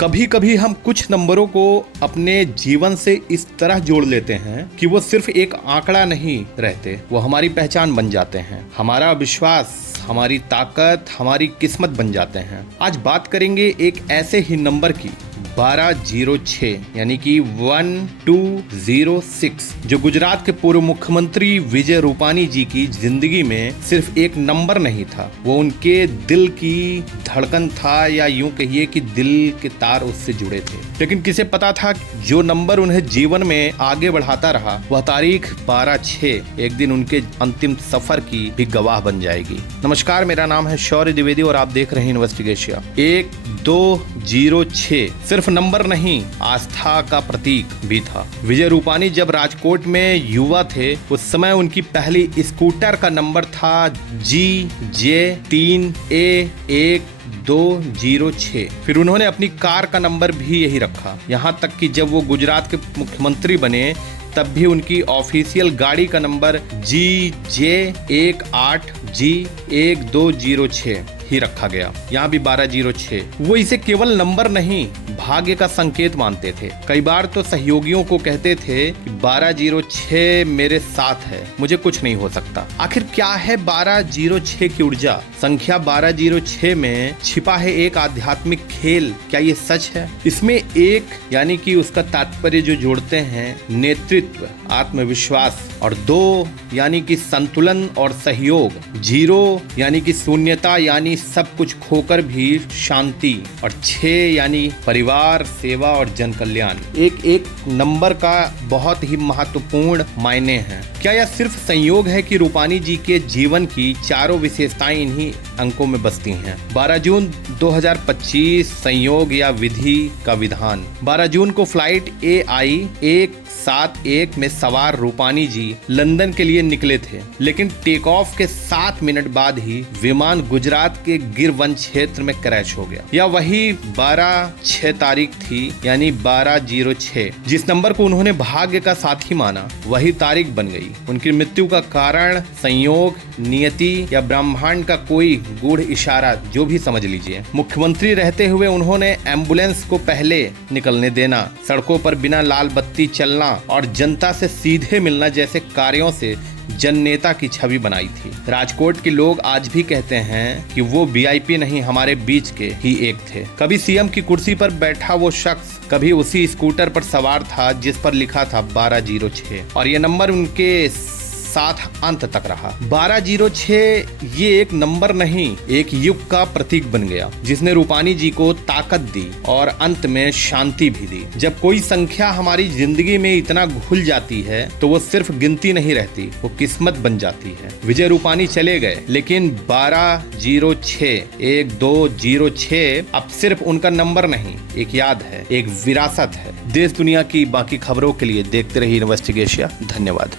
कभी कभी हम कुछ नंबरों को अपने जीवन से इस तरह जोड़ लेते हैं कि वो सिर्फ एक आंकड़ा नहीं रहते, वो हमारी पहचान बन जाते हैं, हमारा विश्वास, हमारी ताकत, हमारी किस्मत बन जाते हैं। आज बात करेंगे एक ऐसे ही नंबर की 1206 यानी कि 1206, जो गुजरात के पूर्व मुख्यमंत्री विजय रूपानी जी की जिंदगी में सिर्फ एक नंबर नहीं था, वो उनके दिल की धड़कन था, या यूं कहिए कि दिल के तार उससे जुड़े थे। लेकिन किसे पता था जो नंबर उन्हें जीवन में आगे बढ़ाता रहा, वह तारीख 12/6 एक दिन उनके अंतिम सफर की भी गवाह बन जाएगी। नमस्कार, मेरा नाम है शौर्य द्विवेदी और आप देख रहे हैं इन्वेस्टिगेशिया। 1206 सिर्फ नंबर नहीं, आस्था का प्रतीक भी था। विजय रूपानी जब राजकोट में युवा थे, उस समय उनकी पहली स्कूटर का नंबर था GJ3A1206। फिर उन्होंने अपनी कार का नंबर भी यही रखा। यहाँ तक कि जब वो गुजरात के मुख्यमंत्री बने, तब भी उनकी ऑफिशियल गाड़ी का नंबर GJ18G1206 ही रखा गया। यहाँ भी 1206। वो इसे केवल नंबर नहीं, भाग्य का संकेत मानते थे। कई बार तो सहयोगियों को कहते थे कि 1206 मेरे साथ है, मुझे कुछ नहीं हो सकता। आखिर क्या है 1206 की ऊर्जा? संख्या 1206 में छिपा है एक आध्यात्मिक खेल। क्या ये सच है? इसमें एक यानी कि उसका तात्पर्य जो जोड़ते हैं नेतृत्व, आत्मविश्वास, और 2 यानी कि संतुलन और सहयोग, 0 यानी कि शून्यता यानी सब कुछ खोकर भी शांति, और 6 यानी परिवार, सेवा और जन कल्याण। एक एक नंबर का बहुत ही महत्वपूर्ण मायने हैं। क्या यह सिर्फ संयोग है कि रूपानी जी के जीवन की चारों विशेषताएं इन्हीं अंकों में बसती हैं? 12 जून 2025 संयोग या विधि का विधान। 12 जून को फ्लाइट AI 171 में सवार रूपानी जी लंदन के लिए निकले थे, लेकिन टेक ऑफ के 7 मिनट बाद ही विमान गुजरात के गिर वन क्षेत्र में क्रैश हो गया। यह वही 12/6 तारीख थी, यानी 1206। जिस नंबर को उन्होंने भाग्य का साथी माना, वही तारीख बन गई। उनकी मृत्यु का कारण संयोग, नियति या ब्रह्मांड का कोई गूढ़ इशारा, जो भी समझ लीजिए। मुख्यमंत्री रहते हुए उन्होंने एम्बुलेंस को पहले निकलने देना, सड़कों पर बिना लाल बत्ती चलना और जनता से सीधे मिलना जैसे कार्यों से जननेता की छवि बनाई थी। राजकोट के लोग आज भी कहते हैं कि वो VIP नहीं, हमारे बीच के ही एक थे। कभी CM की कुर्सी पर बैठा वो शख्स कभी उसी स्कूटर पर सवार था जिस पर लिखा था 1206, और ये नंबर उनके साथ अंत तक रहा। 1206 ये एक नंबर नहीं, एक युग का प्रतीक बन गया, जिसने रूपानी जी को ताकत दी और अंत में शांति भी दी। जब कोई संख्या हमारी जिंदगी में इतना घुल जाती है, तो वो सिर्फ गिनती नहीं रहती, वो किस्मत बन जाती है। विजय रूपानी चले गए, लेकिन 1206 अब सिर्फ उनका नंबर नहीं, एक याद है, एक विरासत है। देश दुनिया की बाकी खबरों के लिए देखते रहिए इन्वेस्टिगेशिया। धन्यवाद।